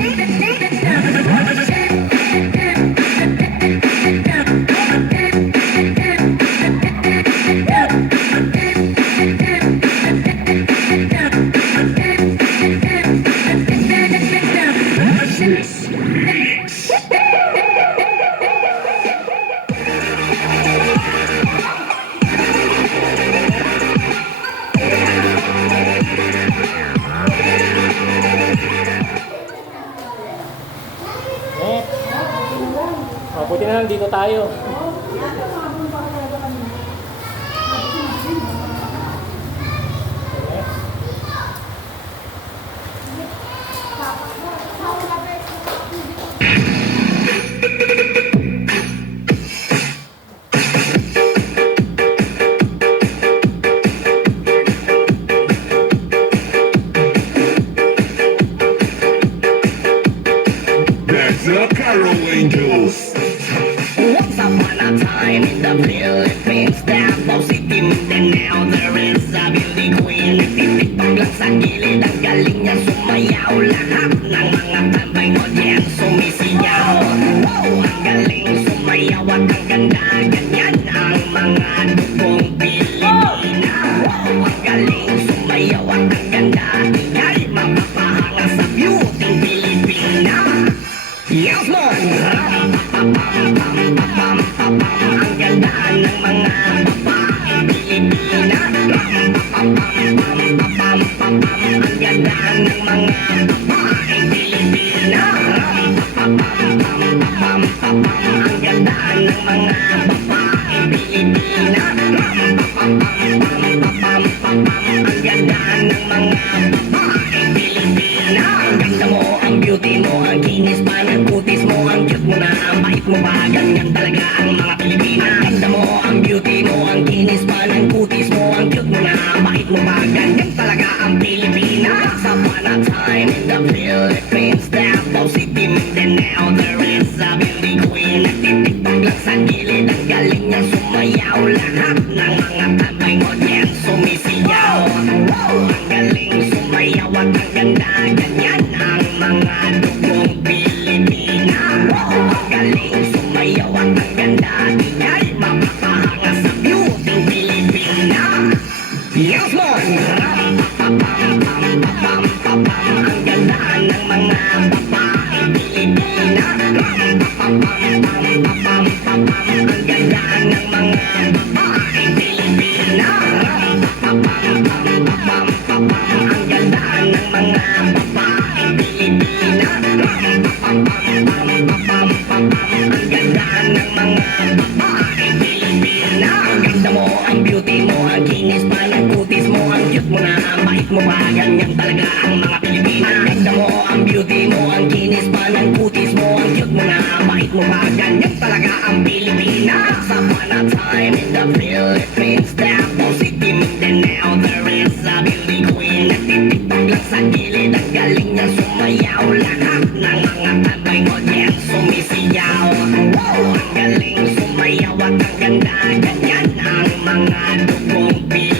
David. nandito tayo. Carol Angels wine is the Philippines, It seems that positivamente now There is a beauty queen. Nagtitipag lang sa gilid Ang galing niya sumayaw Lahat ng mga tambay audience sumisigaw Oh, ang galing na, ang bait mo ba, ganyan talaga ang mga Pilipina. Ganda mo, ang beauty mo, ang kinis pa ng kutis mo. Ang cute mo na, bait mo ba, ganyan talaga ang Pilipina? Once upon a time in the Philippines Davao City, Mindanao There is a beauty queen. Nagtitiktok lang sa gilid Ang galing niya sumayaw. Lahat ng mga tambay mo diyan sumisiyaw ang galing sumayaw At ang ganda. Ganyan ang mga dugong ganyan talaga ang mga Pilipina ganda mo, ang beauty mo, ang kinis pa ng kutis mo. Ang cute mo na, bait mo ba, ganyan talaga ang Pilipina. Once upon a time in the Philippines City, Mindanao There is a beauty queen. Nagtitiktok lang sa gilid Ang galing niya sumayaw. Lahat ng mga tambay mo diyan sumisiyaw. Wow, ang galing sumayaw At ang ganda. Ganyan ang mga dugong Pilipina